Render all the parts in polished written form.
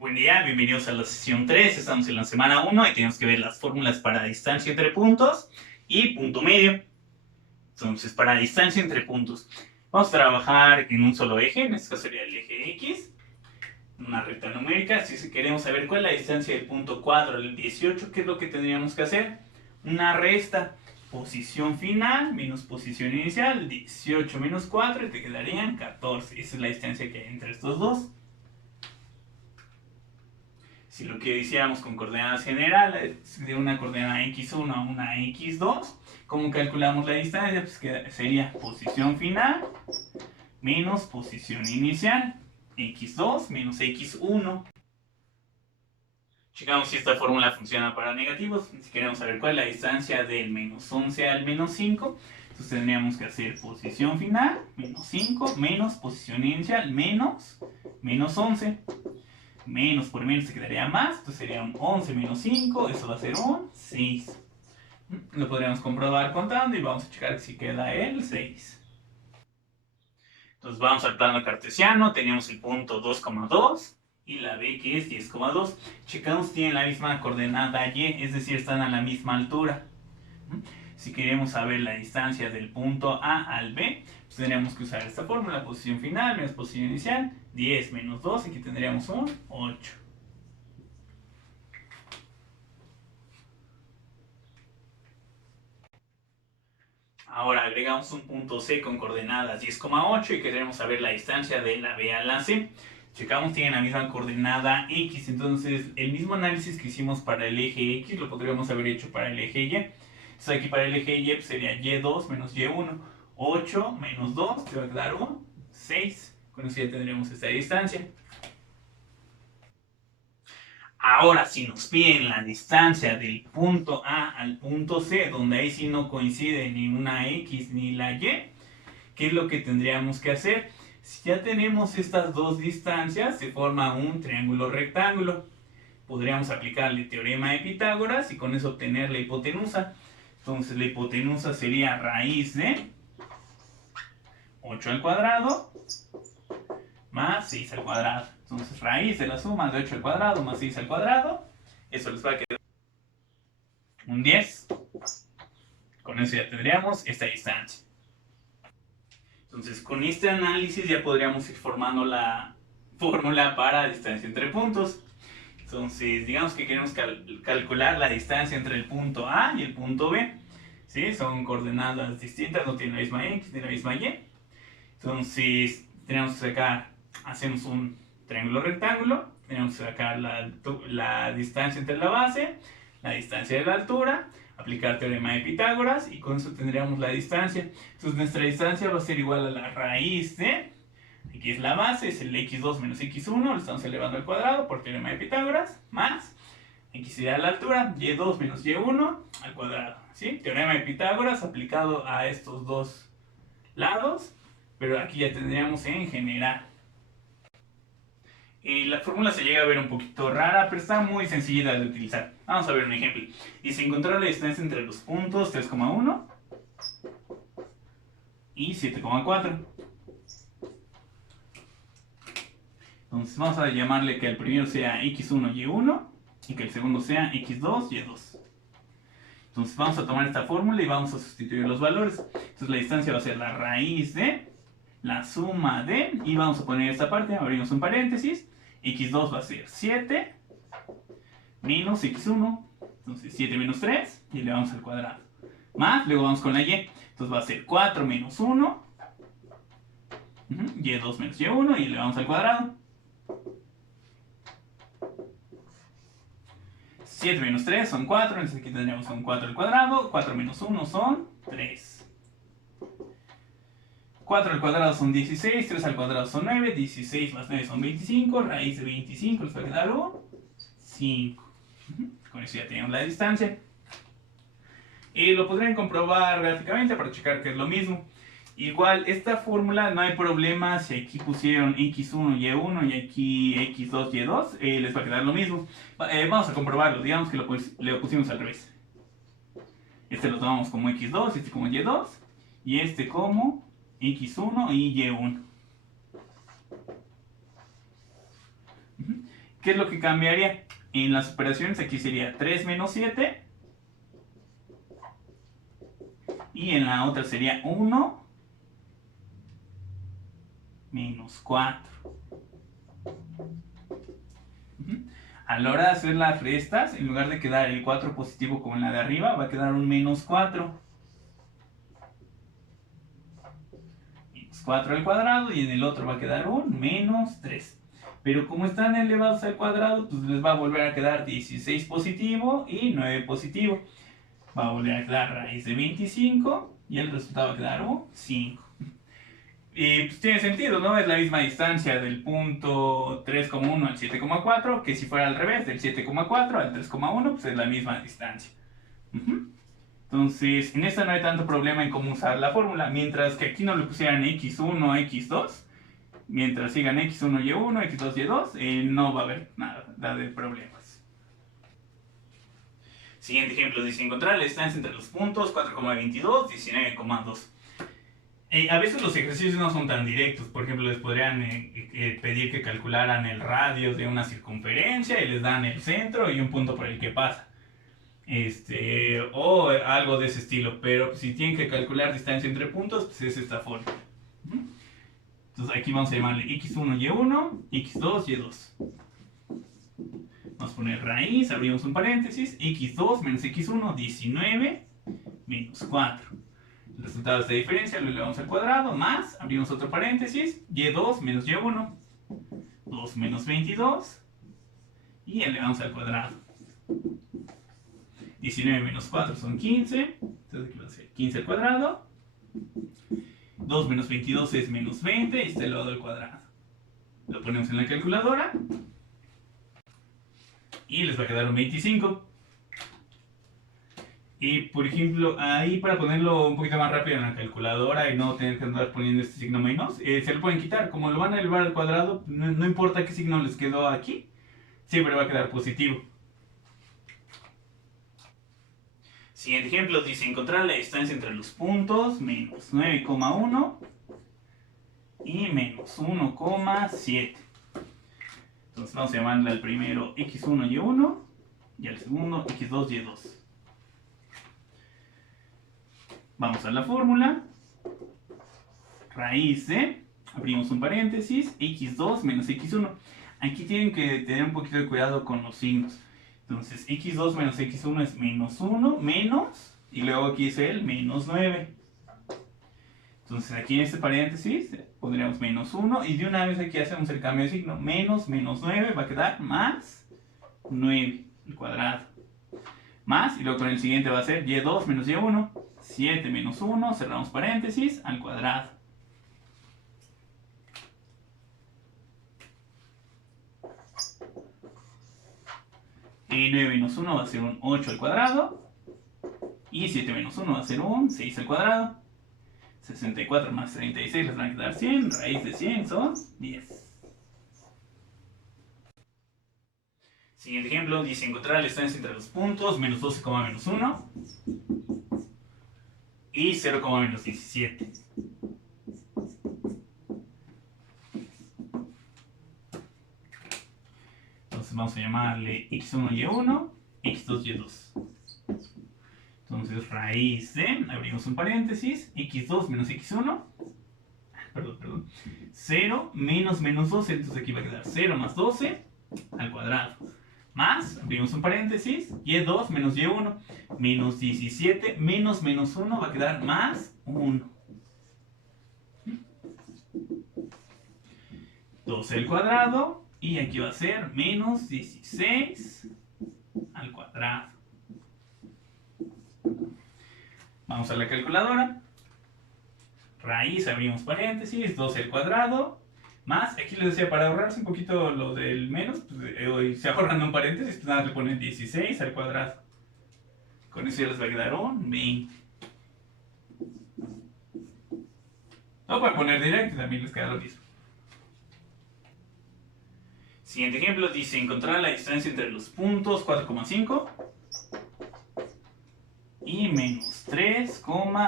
Buen día, bienvenidos a la sesión 3. Estamos en la semana 1 y tenemos que ver las fórmulas para distancia entre puntos y punto medio. Entonces, para distancia entre puntos, vamos a trabajar en un solo eje, en este caso sería el eje X, una recta numérica. Si queremos saber cuál es la distancia del punto 4 al 18, ¿qué es lo que tendríamos que hacer? Una resta, posición final menos posición inicial, 18 menos 4 y te quedarían 14. Esa es la distancia que hay entre estos dos. Si lo que hiciéramos con coordenadas generales, de una coordenada x1 a una x2, ¿cómo calculamos la distancia? Pues sería posición final menos posición inicial, x2 menos x1. Checamos si esta fórmula funciona para negativos. Si queremos saber cuál es la distancia del menos 11 al menos 5, entonces tendríamos que hacer posición final menos 5 menos posición inicial menos 11. Menos por menos se quedaría más, entonces sería un 11 menos 5, eso va a ser un 6. Lo podríamos comprobar contando y vamos a checar si queda el 6. Entonces vamos al plano cartesiano, teníamos el punto 2,2 y la B que es 10,2. Checamos si tienen la misma coordenada Y, es decir, están a la misma altura. Si queremos saber la distancia del punto A al B, pues tendríamos que usar esta fórmula, posición final menos posición inicial, 10 menos 2, aquí tendríamos un 8. Ahora agregamos un punto C con coordenadas 10,8 y queremos saber la distancia de la B a la C. Checamos, tienen la misma coordenada X, entonces el mismo análisis que hicimos para el eje X lo podríamos haber hecho para el eje Y. Entonces aquí para el eje Y sería Y2 menos Y1. 8 menos 2 te va a quedar un 6. Con eso ya tendremos esta distancia. Ahora, si nos piden la distancia del punto A al punto C, donde ahí sí no coincide ni una X ni la Y, ¿qué es lo que tendríamos que hacer? Si ya tenemos estas dos distancias, se forma un triángulo rectángulo. Podríamos aplicarle el teorema de Pitágoras y con eso obtener la hipotenusa. Entonces la hipotenusa sería raíz de 8 al cuadrado más 6 al cuadrado. Entonces raíz de la suma de 8 al cuadrado más 6 al cuadrado, eso les va a quedar un 10. Con eso ya tendríamos esta distancia. Entonces con este análisis ya podríamos ir formando la fórmula para distancia entre puntos. Entonces digamos que queremos calcular la distancia entre el punto A y el punto B. ¿Sí? Son coordenadas distintas, no tienen la misma X ni la misma Y. Entonces tenemos que sacar, hacemos un triángulo rectángulo, tenemos que sacar la distancia entre la base, la distancia de la altura, aplicar teorema de Pitágoras y con eso tendríamos la distancia. Entonces nuestra distancia va a ser igual a la raíz de, aquí es la base, es el x2 menos x1, lo estamos elevando al cuadrado por teorema de Pitágoras, más, aquí sería la altura, y2 menos y1 al cuadrado. ¿Sí? Teorema de Pitágoras aplicado a estos dos lados, pero aquí ya tendríamos en general. La fórmula se llega a ver un poquito rara, pero está muy sencilla de utilizar. Vamos a ver un ejemplo. Dice encontrar la distancia entre los puntos 3,1 y 7,4. Entonces vamos a llamarle que el primero sea x1, y1 y que el segundo sea x2, y2. Entonces vamos a tomar esta fórmula y vamos a sustituir los valores. Entonces la distancia va a ser la raíz de la suma de, y vamos a poner esta parte, abrimos un paréntesis, x2 va a ser 7 menos x1, entonces 7 menos 3 y le vamos al cuadrado, más, luego vamos con la y, entonces va a ser 4 menos 1, y2 menos y1 y le vamos al cuadrado. 7 menos 3 son 4, entonces aquí tendríamos un 4 al cuadrado, 4 menos 1 son 3. 4 al cuadrado son 16, 3 al cuadrado son 9, 16 más 9 son 25, raíz de 25 les va a quedar 5. Con eso ya tenemos la distancia. Y lo podrían comprobar gráficamente para checar que es lo mismo. Igual, esta fórmula no hay problema si aquí pusieron x1, y1 y aquí x2, y2, les va a quedar lo mismo. Vamos a comprobarlo, digamos que lo pusimos al revés. Este lo tomamos como x2, este como y2 y este como x1 y y1. ¿Qué es lo que cambiaría? En las operaciones aquí sería 3 menos 7. Y en la otra sería 1 menos 4. A la hora de hacer las restas, en lugar de quedar el 4 positivo como en la de arriba, va a quedar un menos 4. Menos 4 al cuadrado, y en el otro va a quedar un menos 3. Pero como están elevados al cuadrado, pues les va a volver a quedar 16 positivo y 9 positivo. Va a volver a quedar raíz de 25 y el resultado va a quedar un 5. Y pues tiene sentido, ¿no? Es la misma distancia del punto 3,1 al 7,4, que si fuera al revés, del 7,4 al 3,1, pues es la misma distancia. Entonces, en esta no hay tanto problema en cómo usar la fórmula, mientras que aquí no le pusieran x1, x2, mientras sigan x1, y1, x2, y2, no va a haber nada de problemas. Siguiente ejemplo, dice encontrar la distancia entre los puntos 4,22, 19,2. A veces los ejercicios no son tan directos. Por ejemplo, les podrían pedir que calcularan el radio de una circunferencia y les dan el centro y un punto por el que pasa. O algo de ese estilo. Pero si tienen que calcular distancia entre puntos, pues es esta forma. Entonces aquí vamos a llamarle x1, y1, x2, y2. Vamos a poner raíz, abrimos un paréntesis, x2 menos x1, 19 menos 4. El resultado de esta diferencia lo elevamos al cuadrado, más, abrimos otro paréntesis, y2 menos y1, 2 menos 22, y elevamos al cuadrado. 19 menos 4 son 15, entonces aquí va a ser 15 al cuadrado, 2 menos 22 es menos 20, y está elevado al cuadrado. Lo ponemos en la calculadora, y les va a quedar un 25. Y por ejemplo, ahí para ponerlo un poquito más rápido en la calculadora y no tener que andar poniendo este signo menos, se lo pueden quitar. Como lo van a elevar al cuadrado, no importa qué signo les quedó aquí, siempre va a quedar positivo. Siguiente ejemplo, dice encontrar la distancia entre los puntos menos 9,1 y menos 1,7. Entonces vamos a llamarle al primero x1, y1 y al segundo x2, y2. Vamos a la fórmula, raíz de, abrimos un paréntesis, x2 menos x1. Aquí tienen que tener un poquito de cuidado con los signos. Entonces, x2 menos x1 es menos 1, menos, y luego aquí es el menos 9. Entonces, aquí en este paréntesis pondríamos menos 1, y de una vez aquí hacemos el cambio de signo. Menos 9 va a quedar más 9 al cuadrado. Más, y luego con el siguiente va a ser y2 menos y1. 7 menos 1, cerramos paréntesis, al cuadrado. Y 9 menos 1 va a ser un 8 al cuadrado. Y 7 menos 1 va a ser un 6 al cuadrado. 64 más 36 les van a quedar 100. Raíz de 100 son 10. Siguiente ejemplo, dice encontrar la distancia entre los puntos menos 12, menos 1 y 0, menos 17. Entonces vamos a llamarle x1, y1, x2, y2. Entonces raíz de, abrimos un paréntesis, x2 menos x1, perdón, 0 menos menos 12, entonces aquí va a quedar 0 más 12 al cuadrado. Más, abrimos un paréntesis, y2 menos y1, menos 17 menos menos 1 va a quedar más 1. 12 al cuadrado, y aquí va a ser menos 16 al cuadrado. Vamos a la calculadora. Raíz, abrimos paréntesis, 12 al cuadrado. Más, aquí les decía, para ahorrarse un poquito lo del menos, pues, se ahorran un paréntesis, pues nada, le ponen 16 al cuadrado. Con eso ya les va a quedar un 20. Lo pueden poner directo y también les queda lo mismo. Siguiente ejemplo, dice encontrar la distancia entre los puntos 4,5 y menos 3,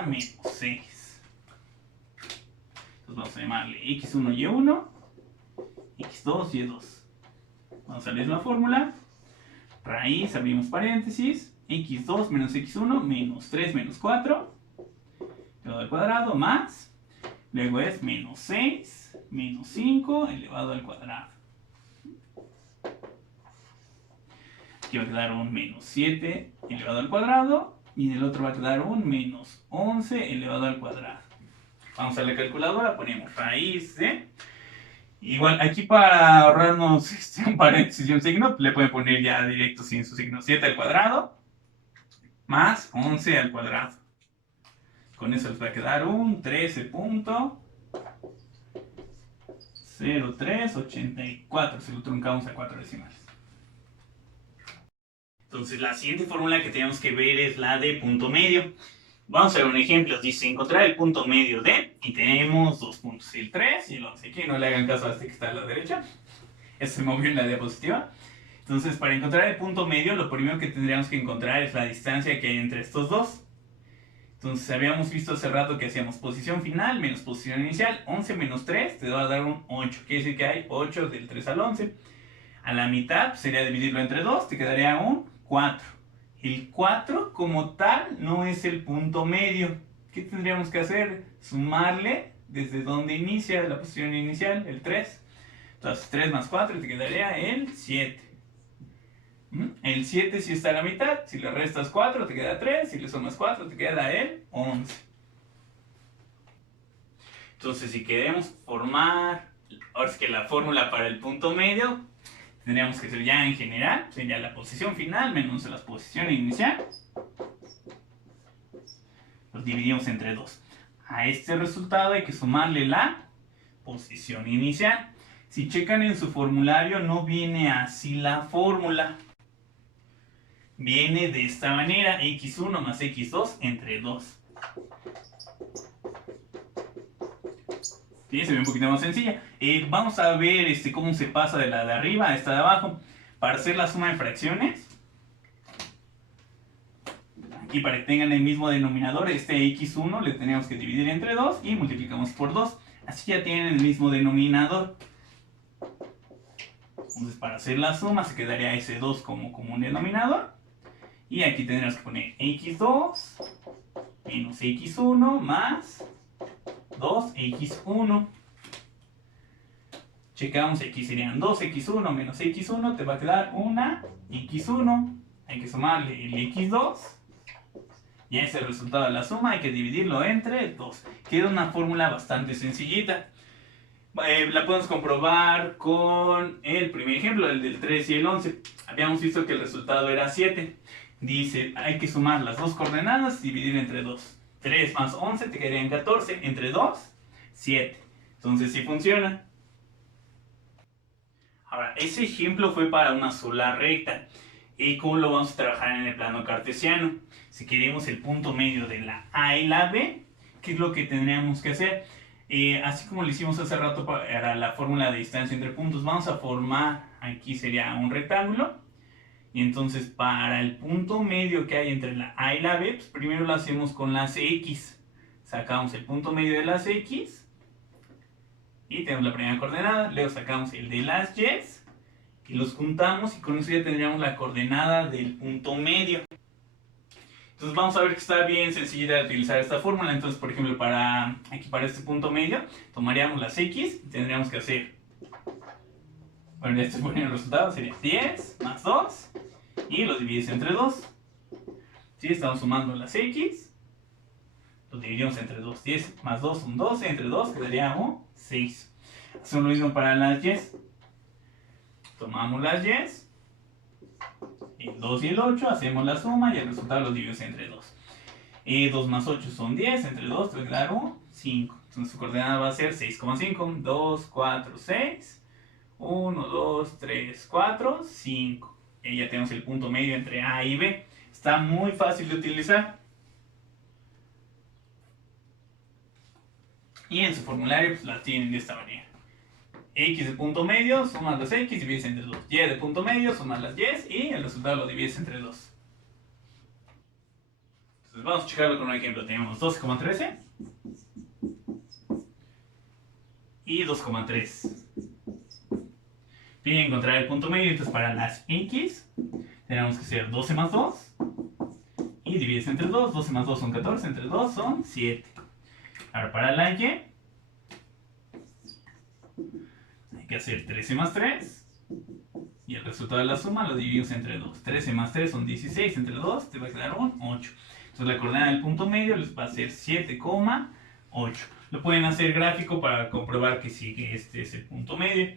menos 6. Entonces vamos a llamarle x1, y1, x2, y2. Vamos a leer la fórmula. Raíz, abrimos paréntesis, x2 menos x1 menos 3 menos 4 elevado al cuadrado más, luego es menos 6 menos 5 elevado al cuadrado. Aquí va a quedar un menos 7 elevado al cuadrado y del otro va a quedar un menos 11 elevado al cuadrado. Vamos a la calculadora, ponemos raíz de... Igual, aquí para ahorrarnos un paréntesis y un signo, le pueden poner ya directo sin su signo. 7 al cuadrado más 11 al cuadrado. Con eso les va a quedar un 13.0384 si lo truncamos a 4 decimales. Entonces la siguiente fórmula que tenemos que ver es la de punto medio. Vamos a ver un ejemplo. Dice encontrar el punto medio de, y tenemos dos puntos, el 3 y el 11. Aquí no le hagan caso a este que está a la derecha. Este se movió en la diapositiva. Entonces, para encontrar el punto medio, lo primero que tendríamos que encontrar es la distancia que hay entre estos dos. Entonces, habíamos visto hace rato que hacíamos posición final menos posición inicial. 11 menos 3 te va a dar un 8. Quiere decir que hay 8 del 3 al 11. A la mitad sería dividirlo entre 2, te quedaría un 4. El 4 como tal no es el punto medio. ¿Qué tendríamos que hacer? Sumarle desde donde inicia la posición inicial, el 3. Entonces 3 más 4 te quedaría el 7. El 7 si está a la mitad, si le restas 4 te queda 3, si le sumas 4 te queda el 11. Entonces si queremos formar, ahora es que la fórmula para el punto medio, tendríamos que ser ya en general, sería la posición final menos la posición inicial. Los dividimos entre 2. A este resultado hay que sumarle la posición inicial. Si checan en su formulario no viene así la fórmula. Viene de esta manera, x1 más x2 entre 2. ¿Sí? Se ve un poquito más sencilla. Vamos a ver cómo se pasa de la de arriba a esta de abajo. Para hacer la suma de fracciones, aquí para que tengan el mismo denominador, este x1 le tenemos que dividir entre 2 y multiplicamos por 2. Así ya tienen el mismo denominador. Entonces para hacer la suma se quedaría ese 2 como común denominador. Y aquí tendríamos que poner x2 menos x1 más 2x1. Checamos, aquí serían 2x1 menos x1, te va a quedar una x1. Hay que sumarle el x2. Y ese es el resultado de la suma, hay que dividirlo entre 2. Queda una fórmula bastante sencillita. La podemos comprobar con el primer ejemplo, el del 3 y el 11. Habíamos visto que el resultado era 7. Dice, hay que sumar las dos coordenadas y dividir entre 2. 3 más 11 te quedarían 14. Entre 2, 7. Entonces sí funciona. Ahora, ese ejemplo fue para una sola recta. ¿Y cómo lo vamos a trabajar en el plano cartesiano? Si queremos el punto medio de la A y la B, ¿qué es lo que tendríamos que hacer? Así como lo hicimos hace rato para la fórmula de distancia entre puntos, vamos a formar, aquí sería un rectángulo. Y entonces para el punto medio que hay entre la A y la B, pues primero lo hacemos con las X. Sacamos el punto medio de las X y tenemos la primera coordenada. Luego sacamos el de las Y y los juntamos y con eso ya tendríamos la coordenada del punto medio. Entonces vamos a ver que está bien sencilla de utilizar esta fórmula. Entonces, por ejemplo, para este punto medio, tomaríamos las X y tendríamos que hacer... Bueno, ya estoy poniendo el resultado, sería 10 más 2 y los divides entre 2. ¿Sí? Estamos sumando las X, los dividimos entre 2. 10 más 2 son 12, entre 2 quedaría un 6. Hacemos lo mismo para las Y. Tomamos las Y, el 2 y el 8, hacemos la suma y el resultado los dividimos entre 2. 2 más 8 son 10, entre 2 te va a quedar un 5. Entonces su coordenada va a ser 6,5, 2, 4, 6. 1, 2, 3, 4, 5. Y ya tenemos el punto medio entre A y B. Está muy fácil de utilizar. Y en su formulario pues la tienen de esta manera. X de punto medio, sumas las X y divides entre 2. Y de punto medio, sumas las Y y el resultado lo divides entre 2. Entonces vamos a checarlo con un ejemplo. Tenemos 12,13 y 2,3. Pide encontrar el punto medio, entonces para las x tenemos que hacer 12 más 2 y divides entre 2, 12 más 2 son 14, entre 2 son 7. Ahora para la y hay que hacer 13 más 3 y el resultado de la suma lo dividimos entre 2. 13 más 3 son 16, entre 2 te va a quedar un 8. Entonces la coordenada del punto medio les va a ser 7,8. Lo pueden hacer gráfico para comprobar que sí, que este es el punto medio.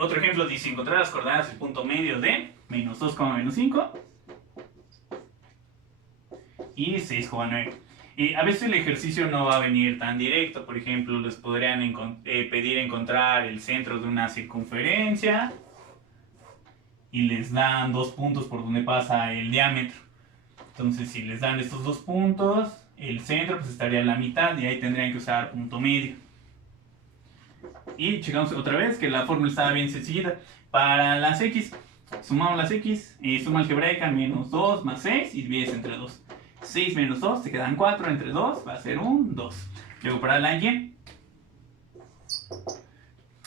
Otro ejemplo dice encontrar las coordenadas del punto medio de menos 2, menos 5 y 6,9. A veces el ejercicio no va a venir tan directo. Por ejemplo, les podrían pedir encontrar el centro de una circunferencia y les dan 2 puntos por donde pasa el diámetro. Entonces, si les dan estos 2 puntos, el centro pues estaría a la mitad y ahí tendrían que usar punto medio. Y checamos otra vez que la fórmula estaba bien sencillita. Para las x, sumamos las x, suma algebraica menos 2 más 6 y divides entre 2. 6 menos 2, te quedan 4, entre 2 va a ser un 2. Luego para la y,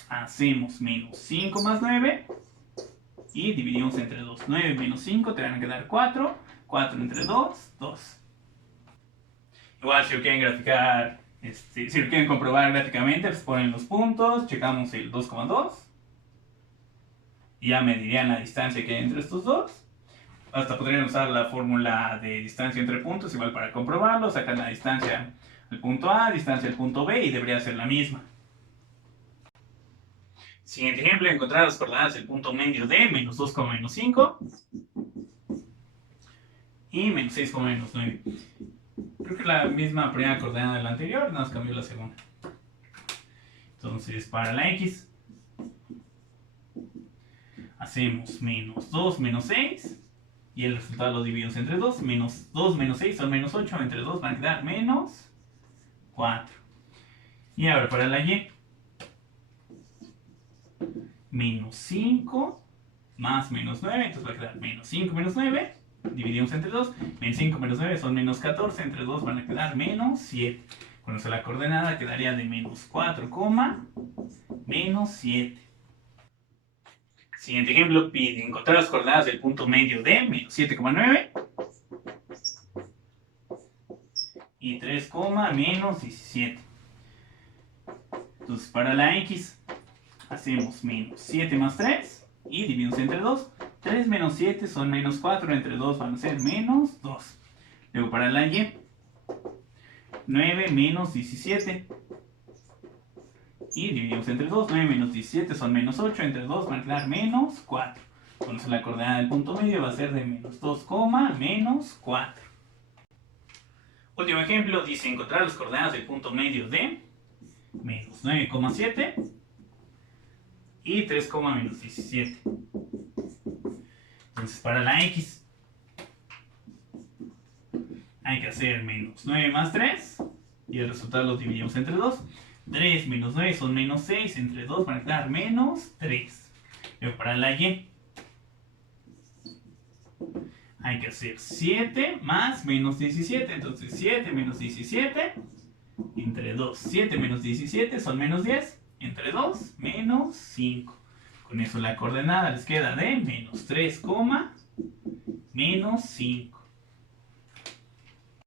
hacemos menos 5 más 9 y dividimos entre 2. 9 menos 5 te van a quedar 4, 4 entre 2, 2. Igual si lo quieren graficar, si lo quieren comprobar gráficamente, pues ponen los puntos, checamos el 2,2 y ya medirían la distancia que hay entre estos dos. Hasta podrían usar la fórmula de distancia entre puntos, igual para comprobarlo, sacan la distancia al punto A, distancia al punto B y debería ser la misma. Siguiente ejemplo, encontrar las coordenadas del punto medio de menos 2, menos 5 y menos 6, menos 9. Creo que la misma primera coordenada de la anterior, nada más cambió la segunda. Entonces, para la x, hacemos menos 2 menos 6 y el resultado lo dividimos entre 2. Menos 2 menos 6 son menos 8, entre 2 van a quedar menos 4. Y ahora para la y, menos 5 más menos 9, entonces va a quedar menos 5 menos 9. Dividimos entre 2, menos 5 menos 9 son menos 14, entre 2 van a quedar menos 7. Con eso la coordenada quedaría de menos 4, menos 7. Siguiente ejemplo, pide encontrar las coordenadas del punto medio de menos 7,9 y 3, menos 17. Entonces para la x hacemos menos 7 más 3 y dividimos entre 2. 3 menos 7 son menos 4, entre 2 van a ser menos 2. Luego para la y, 9 menos 17 y dividimos entre 2. 9 menos 17 son menos 8, entre 2 van a quedar menos 4. Con eso la coordenada del punto medio va a ser de menos 2, menos 4. Último ejemplo, dice encontrar las coordenadas del punto medio de menos 9,7 y 3, menos 17. Entonces para la x hay que hacer menos 9 más 3 y el resultado lo dividimos entre 2. 3 menos 9 son menos 6, entre 2 van a quedar menos 3. Luego para la y hay que hacer 7 más menos 17, entonces 7 menos 17 entre 2. 7 menos 17 son menos 10, entre 2 menos 5. Con eso la coordenada les queda de menos 3, menos 5.